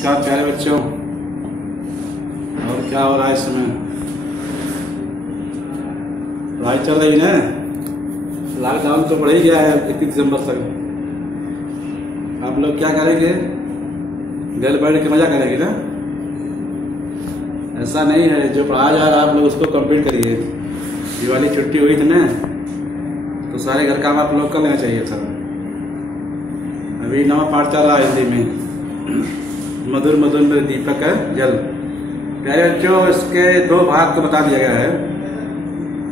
नमस्कार प्यारे बच्चों। और क्या हो रहा है इस समय? पढ़ाई चल रही है ना? लॉकडाउन तो बढ़ ही गया है 31 दिसंबर तक। आप लोग क्या करेंगे? घर बैठ के मजा करेंगे ना? ऐसा नहीं है, जो पढ़ाया जा रहा है आप लोग उसको कंप्लीट करिए। दिवाली छुट्टी हुई थी ना, तो सारे घर काम आप लोग कर लेना चाहिए था। अभी नवा पाठ चल रहा है हिंदी में, मधुर मधुर में दीपक है जल। प्यारे बच्चों, इसके 2 भाग को बता दिया गया है।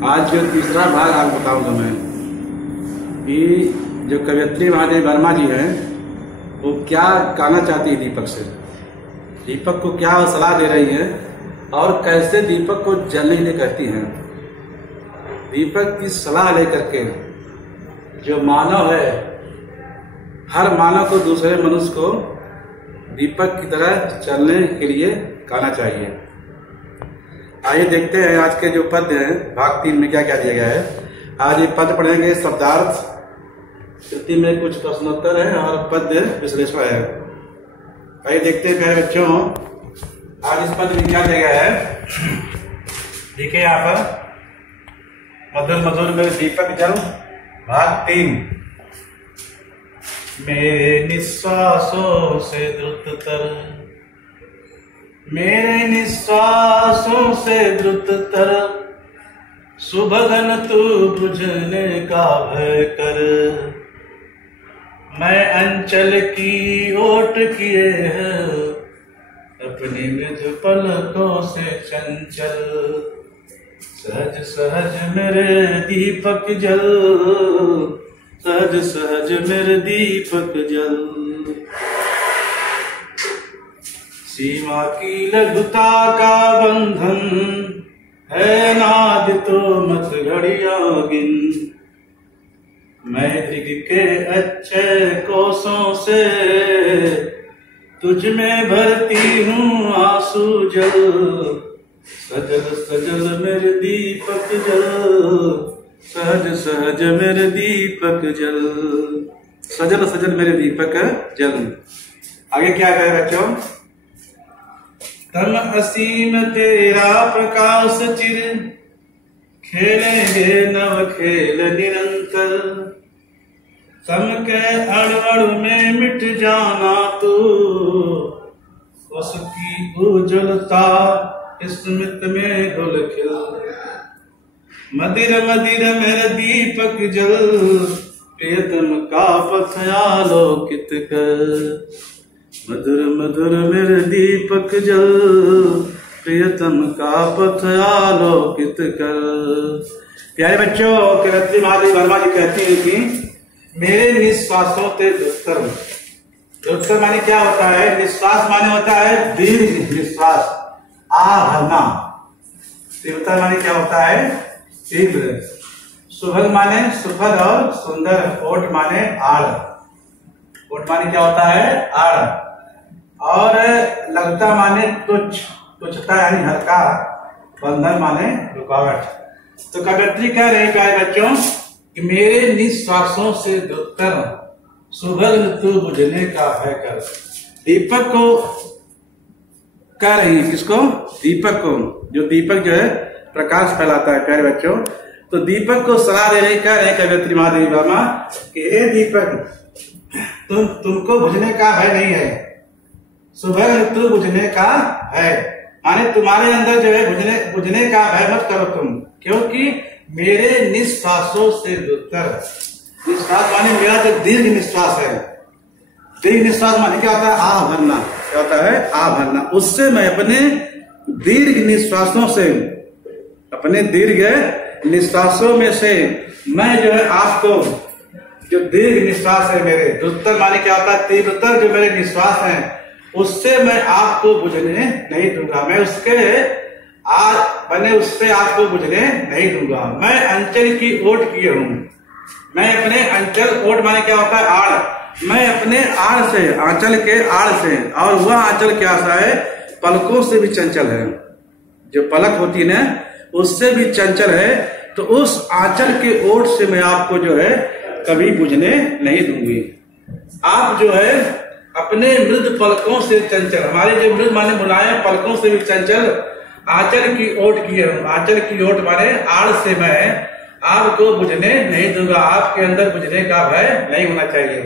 आज जो तीसरा भाग आपको बताऊंगा मैं कि जो कवयित्री महादेवी वर्मा जी हैं वो क्या कहना चाहती है दीपक से, दीपक को क्या सलाह दे रही है और कैसे दीपक को जलने के लिए कहती हैं। दीपक की सलाह लेकर के जो मानव है, हर मानव को दूसरे मनुष्य को दीपक की तरह चलने के लिए कहना चाहिए। आइए देखते हैं आज के जो पद्य हैं भाग 3 में क्या क्या दिया गया है। आज ये पद्य पढ़ेंगे शब्दार्थ, कृति में कुछ प्रश्नोत्तर है और पद्य विश्लेषण है। आइए देखते हैं प्यारे बच्चों, आज इस पद्य में क्या दिया गया है। देखिए यहाँ पर मधुर मधुर में दीपक जल भाग 3। मेरे निश्वासों से द्रुततर, मेरे निश्वासों से द्रुततर, सुभगन तू बुझने का भय कर। मैं अंचल की ओट किए है अपनी मृदु पलकों से चंचल। सहज सहज मेरे दीपक जल, सहज सहज मेरे दीपक जल। सीमा की लघुता का बंधन है नाद तो मत घड़िया गिन। मैं दृग के अच्छे कोसों से तुझ में भरती हूँ आंसू जल। सजल सजल मेरे दीपक जल, सहज सहज मेरे दीपक जल। सजल सजल मेरे दीपक जल। आगे क्या कहे बच्चों? तम असीम तेरा प्रकाश चिर, खेलेंगे नव खेल निरंतर। तम के अण अण में मिट जाना तू, उसकी उज्ज्वलता स्मित में घुल खिल। मदिर मदिर मेरे दीपक जल, प्रियतम का पथ आलोकित कर। मधुर मधुर मेरे दीपक जल, प्रियतम का पथ आलोकित कर। प्यारे बच्चों, कवयित्री महादेवी वर्मा जी कहती हैं कि मेरे निश्वासों से द्रुततर। द्रुततर माने क्या होता है? निश्वास माने होता है दीर्घ निश्वास, आ भरना। तीव्रता माने क्या होता है? तीव्र। सुभग माने सुखद और सुंदर। ओठ माने आड़, ओठ माने क्या होता है? आड़। और लघुता माने तुच्छ, तुच्छता यानी हल्का। बंधन माने रुकावट। तो कवयित्री कह रहे प्यारे बच्चों कि मेरे निश्वासों से द्रुततर, सुभग तू बुझने का भय कर। दीपक को कह रही है, किसको? दीपक को। जो दीपक जो है प्रकाश फैलाता है प्यारे बच्चों, तो दीपक को सलाह दे रहे, कह रहे कवयित्री महादेवी वर्मा कि हे दीपक, तुमको बुझने का भय नहीं है। सुबह तू बुझने का भय माने तुम्हारे अंदर जो है बुझने का भय मत करो तुम, क्योंकि मेरे निश्वासों से द्रुततर। निश्वास माने मेरा जो दीर्घ निश्वास है। दीर्घ निश्वास माने क्या होता है? आ भरना। क्या होता है? आ भरना। उससे मैं अपने दीर्घ निश्वासों से, अपने दीर्घ निश्वासों में से मैं जो है आपको, जो दीर्घ निश्वास है मेरे, द्रुततर माने क्या होता है? तीव्रतर जो मेरे निश्वास हैं, उससे मैं आपको बुझने नहीं दूंगा। मैं उससे आपको बुझने नहीं दूंगा। मैं अंचल की ओट किए हूं। मैं अपने अंचल, ओट माने क्या होता है? आड़। मैं अपने आड़ से, आंचल के आड़ से, और वह आंचल क्या है? पलकों से भी चंचल है। जो पलक होती है ना, उससे भी चंचल है। तो उस आंचल के ओट से मैं आपको जो है कभी बुझने नहीं दूंगी। आप जो है अपने मृद पलकों से चंचल, हमारे जो मृद माने मुलायम पलकों से भी चंचल, आंचल की ओट किए हूँ। आंचल की ओट माने आड़ से मैं आपको बुझने नहीं दूंगा, आपके अंदर बुझने का भय नहीं होना चाहिए।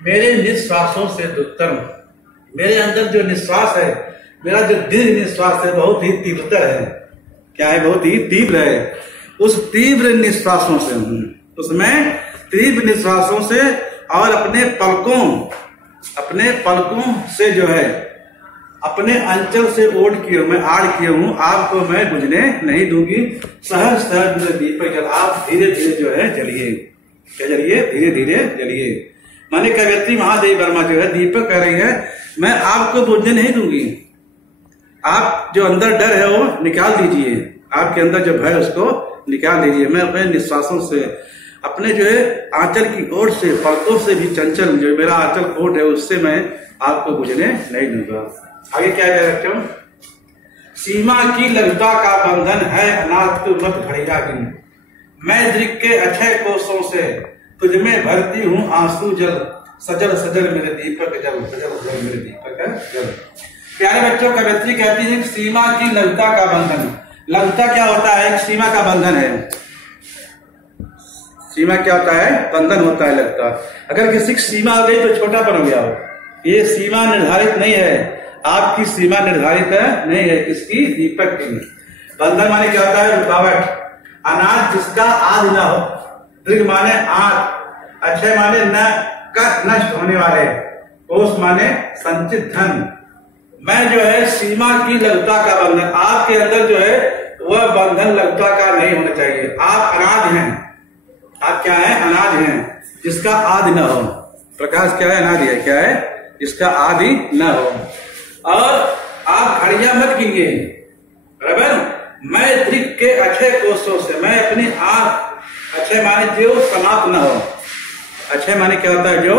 मेरे निश्वासों से दुत्तम, मेरे अंदर जो निश्वास है, मेरा जो दीर्घ निश्वास है बहुत ही तीव्रतर है। क्या है? बहुत ही तीव्र है। उस तीव्र निश्वासों से, उसमें तीव्र निश्वासों से और अपने पलकों से जो है अपने अंचल से ओढ़ किए मैं आड़ किए हूँ, आपको मैं बुझने नहीं दूंगी। सहज सहज दीपक जल, आप धीरे धीरे जो है जलिए। क्या जलिए? धीरे धीरे जलिए। माने कवयित्री महादेवी वर्मा जो है दीपक कह रही है, मैं आपको बुझने नहीं दूंगी। आप जो अंदर डर है वो निकाल दीजिए, आपके अंदर जो भय है उसको निकाल दीजिए। मैं अपने निश्वासों से, अपने जो है आंचल की ओर से, पलकों से भी चंचल जो मेरा आंचल कोट है उससे मैं आपको बुझने नहीं दूंगा। आगे क्या कह रहे हो? सीमा की लगता का बंधन है अनाथ तू मत घड़िया गिन, मैं दृक के अक्षय कोषों से तुझमें भरती हूँ आंसू जल, सजल सजल मेरे दीपक जल, सजल सजल मेरे दीपक जल। प्यारे बच्चों, कवयित्री कहती है सीमा की लगता का बंधन। लगता क्या होता है? एक सीमा का बंधन है। सीमा क्या होता है? बंधन होता है लगता। अगर किसी की सीमा आ गई तो छोटापन हो गया हो। ये सीमा निर्धारित नहीं है, आपकी सीमा निर्धारित नहीं है, किसकी? दीपक की। बंधन माने क्या होता है? रुकावट। अनाज जिसका आदि न हो, दीर्घ माने आग, अक्षय माने नष्ट होने वाले, कोष माने संचित धन। मैं जो है सीमा की लगता का बंधन, आपके अंदर जो है वह बंधन लगता का नहीं होना चाहिए। आप अनाज हैं। आप क्या है? अनाज हैं, जिसका आदि न हो। प्रकाश क्या है? अनादि है। क्या है? जिसका आदि न हो। और आप घड़ियां मत गिनिए, बराबर। मैं दृक के अक्षय कोषों से, मैं अपनी आंख, अक्षय माने जो समाप्त न हो। अक्षय माने क्या होता है? जो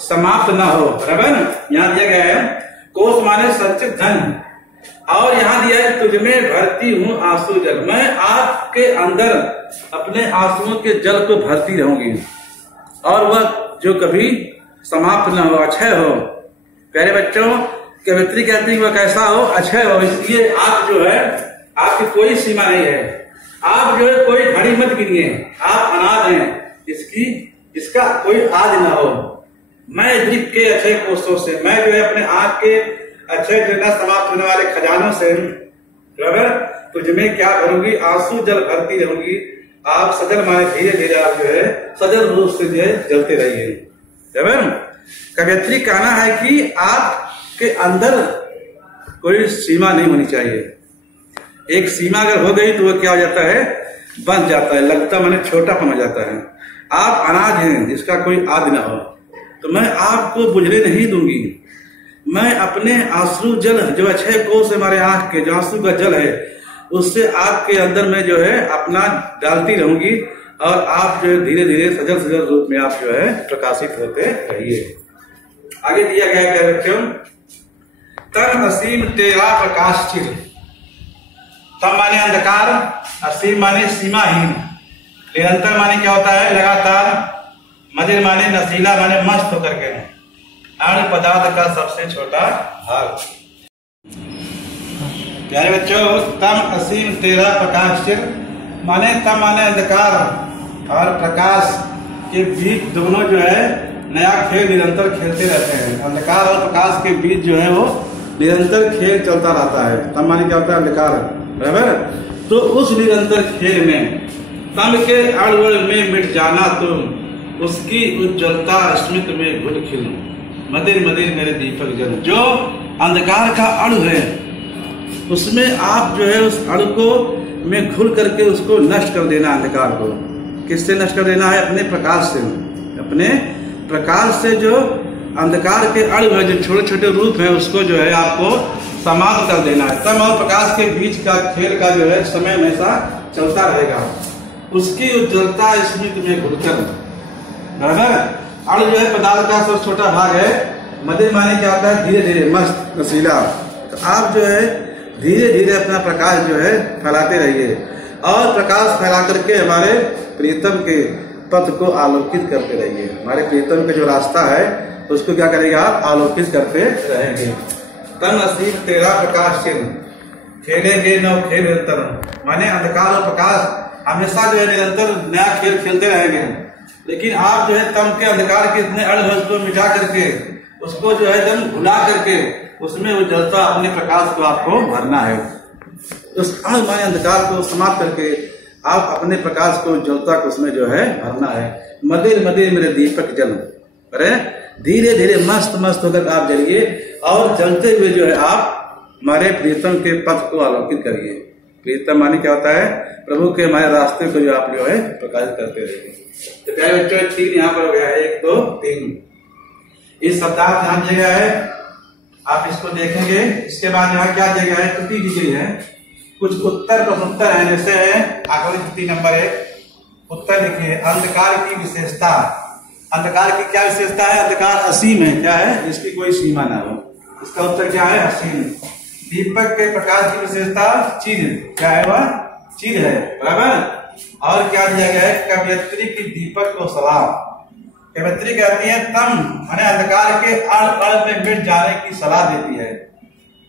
समाप्त न हो, बराबर। यहाँ दिया गया है कोष माने संचित धन, और यहाँ दिया है तुझमें भरती हूँ आंसू जल, मैं आपके अंदर अपने आंसुओं के जल को भरती रहूंगी, और वह जो कभी समाप्त न हो, अक्षय हो। प्यारे बच्चों, कवयित्री कहती है वह कैसा हो? अक्षय हो। इसलिए आप जो है, आपकी कोई सीमा नहीं है। आप जो है कोई घड़ी मत गिनिए, आप अनाथ हैं, इसका कोई आदि ना हो। मैं दृक के अक्षय कोषों से, मैं जो है अपने आंख के अक्षय जो न समाप्त होने वाले खजानों से, बराबर, तुझमें क्या भरूंगी? आंसू जल भरती रहूंगी। आप सजल माने धीरे धीरे आप जो है सजल रूप से जो है जलते रहिए, बराबर। कवयित्री कहना है कि आपके अंदर कोई सीमा नहीं होनी चाहिए। एक सीमा अगर हो गई तो वो क्या हो जाता है? बंध जाता है, लगता माने छोटापन हो जाता है। आप अनाज हैं, जिसका कोई आदि ना हो, तो मैं आपको बुझने नहीं दूंगी। मैं अपने आंसू जल, जो अक्षय कोष हमारे आंख के, जो आंसू का जल है, उससे आपके अंदर में जो है अपना डालती रहूंगी, और आप जो है धीरे धीरे सजल सजल रूप में आप जो है प्रकाशित होते रहिए। आगे दिया गया क्या बच्चों? तन असीम तेरा प्रकाश चिर। तम माने अंधकार, असीम माने सीमाहीन, निरंतर माने क्या होता है? लगातार, मदिर माने नशीला माने मस्त होकर के, अण पदार्थ का सबसे छोटा भाग। प्यारे बच्चों, तम असीम तेरा प्रकाश चिर माने तम माने अंधकार और प्रकाश के बीच दोनों जो है नया खेल निरंतर खेलते रहते हैं। अंधकार और प्रकाश के बीच जो है वो निरंतर खेल चलता रहता है। तम माने क्या होता है? अंधकार, बराबर। तो उस निरंतर खेल में तम के अड़वड़ में मिट जाना, तो उसकी उज्ज्वलता स्मित में घुल खिल, मदिर मदिर मेरे दीपक जल। जो अंधकार का अणु है उसमें आप जो है उस अणु को में घुल करके उसको नष्ट कर देना। अंधकार को किससे नष्ट कर देना है? अपने प्रकाश से। अपने प्रकाश से जो अंधकार के अणु है, जो छोटे छोटे रूप है, उसको जो है आपको समाप्त कर देना है। तम और प्रकाश के बीच का खेल का जो है समय हमेशा चलता रहेगा। उसकी उज्ज्वलता स्मित में घुलकर, बराबर। अणु जो है पदार्थ का सबसे छोटा भाग है। मदिर माने क्या होता है? धीरे धीरे, मस्त, नशीला। तो आप जो है धीरे धीरे अपना प्रकाश जो है फैलाते रहिए, और प्रकाश फैला करके हमारे प्रीतम के पथ को आलोकित करते रहिए। हमारे प्रीतम का जो रास्ता है उसको क्या करेगा, आप आलोकित करते रहेंगे। तन असीम तेरा प्रकाश चिन्ह, खेलेंगे नव खेल निरंतर, माने अंधकार और प्रकाश हमेशा जो है निरंतर नया खेल खेलते रहेंगे। लेकिन आप जो है तम के अंधकार के इतने अड़ को मिटा करके उसको जो है एकदम भुला करके उसमें उज्ज्वलता अपने प्रकाश को आपको भरना है। उस अड़ माने अंधकार को समाप्त करके आप अपने प्रकाश को उज्ज्वलता को उसमें जो है भरना है। मदिर मदिर मेरे दीपक जल, अरे धीरे धीरे मस्त मस्त होकर आप जलिए और जलते हुए जो है आप हमारे प्रीतम के पथ को आलोकित करिए। प्रीतम माने क्या होता है, प्रभु के हमारे रास्ते को जो आप जो है प्रकाशित करते रहिए। तो प्यारे बच्चों 3 यहाँ पर हो गया है, 1 2 3 इस सप्ताह ध्यान दिया गया है, आप इसको देखेंगे। इसके बाद यहाँ क्या दिया गया है, त्रुटि दी गई है, कुछ उत्तर प्रश्नोत्तर है। जैसे है आखिरी त्रुटि नंबर 1 उत्तर लिखिए, अंधकार की विशेषता। अंधकार की क्या विशेषता है, अंधकार असीम है, क्या है, इसकी कोई सीमा ना हो। इसका उत्तर क्या है, असीम। दीपक के प्रकाश की विशेषता चिर, क्या है वह, चिर है, बराबर। और क्या दिया गया है, कवयत्री की दीपक को सलाह। कवयत्री कहती है तम माने अंधकार के अड़ में मिट जाने की सलाह देती है।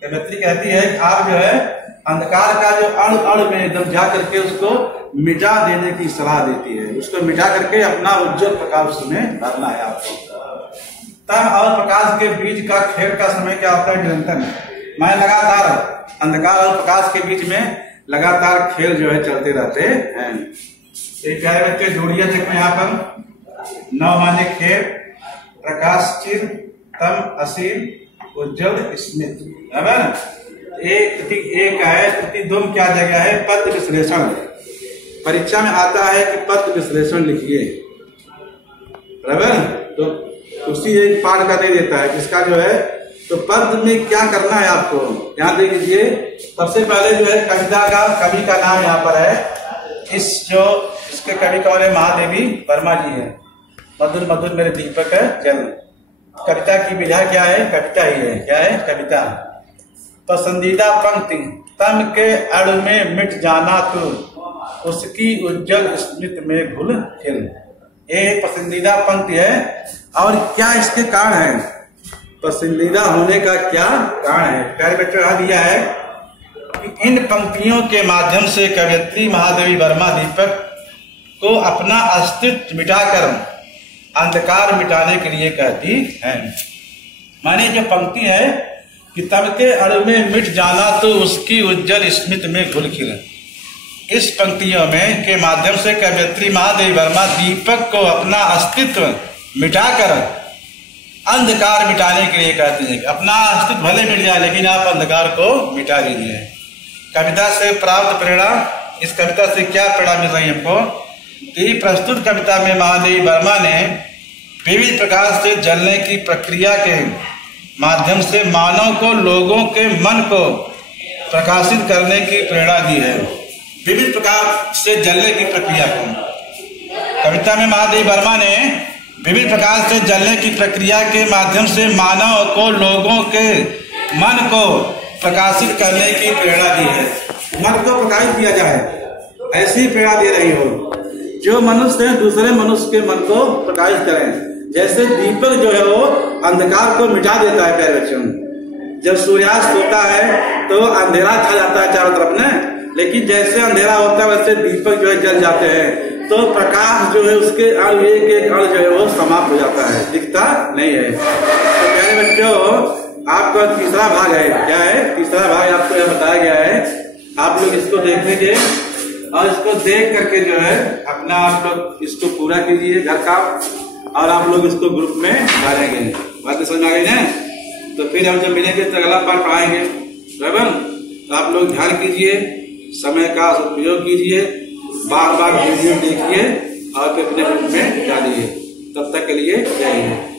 कवयत्री कहती है कि आप जो है अंधकार का जो अड़ में एकदम जा करके उसको मिटा देने की सलाह देती है, उसको मिटा करके अपना उज्जवल प्रकाश में भरना है आपको। तम और प्रकाश के बीच का खेल का समय क्या होता है, निरंतर। मैं लगातार अंधकार और प्रकाश के बीच में लगातार खेल जो है चलते रहते हैं। एक प्यारे बच्चे जोड़िया तक में यहाँ पर 9 माने खेल, प्रकाश चिर, तम असीम, उज्जवल स्मित, बराबर। एक है त्रुटि 2 क्या जगह है, पद विश्लेषण। परीक्षा में आता है कि पद विश्लेषण लिखिए, बराबर। तो उसी एक पाठ का दे देता है किसका जो है, तो पद में क्या करना है आपको ध्यान दे लीजिए। सबसे पहले जो है कविता का, कवि का नाम यहाँ पर है, इसके कवि कौन है, महादेवी वर्मा जी है। मधुर मधुर मेरे दीपक है जल। कविता की विधा क्या है, कविता ही है, क्या है, कविता। पसंदीदा पंक्ति, तन के अड़ में मिट जाना तू, उसकी उज्जवल स्मृति में घुल खिल। ये पसंदीदा पंक्ति है। और क्या इसके कारण है, पसंदीदा होने का क्या कारण है, प्यारे बच्चों यहाँ दिया है कि इन पंक्तियों के माध्यम से कवयित्री महादेवी वर्मा दीपक को अपना अस्तित्व मिटाकर अंधकार मिटाने के लिए कहती है। माने जो पंक्ति है कि तब के अड़ में मिट जाना तो उसकी उज्जवल स्मृति में घुल खिल। इस पंक्तियों में के माध्यम से कवयित्री महादेवी वर्मा दीपक को अपना अस्तित्व मिटाकर अंधकार मिटाने के लिए कहते हैं। अपना अस्तित्व भले मिट जाए लेकिन आप अंधकार को मिटा दीजिए। कविता से प्राप्त प्रेरणा, इस कविता से क्या प्रेरणा मिल रही है हमको, तो प्रस्तुत कविता में महादेवी वर्मा ने विविध प्रकार से जलने की प्रक्रिया के माध्यम से मानव को, लोगों के मन को प्रकाशित करने की प्रेरणा दी है। विविध प्रकार से जलने की प्रक्रिया को कविता में महादेवी वर्मा ने विभिन्न प्रकार से जलने की प्रक्रिया के माध्यम से मानव को, लोगों के मन को प्रकाशित करने की प्रेरणा दी है। मन को प्रकाशित किया जाए ऐसी प्रेरणा दे रही हो, जो मनुष्य दूसरे मनुष्य के मन को प्रकाशित करें। जैसे दीपक जो है वो अंधकार को मिटा देता है प्यारे बच्चों, जब सूर्यास्त होता है तो अंधेरा छा जाता है चारों तरफ ने, लेकिन जैसे अंधेरा होता है वैसे दीपक जो है जल जाते हैं तो प्रकाश जो है उसके एक एक अण जो है वो समाप्त हो जाता है, दिखता नहीं है। तो प्यारे बच्चों आपका तीसरा भाग है, क्या है, तीसरा भाग आपको यह बताया गया है। आप लोग इसको देखेंगे और इसको देख करके जो है अपना आप लोग इसको पूरा कीजिए घर का, और आप लोग इसको ग्रुप में डालेंगे। बात समझ आ गई ना, तो फिर हम जब मिलेंगे तो अगला पाठ पढ़ाएंगे, बराबर। तो आप लोग ध्यान कीजिए, समय का उपयोग कीजिए, बार बार वीडियो देखिए और फिर अपने ग्रुप में डालिए। तब तक के लिए जय हिंद।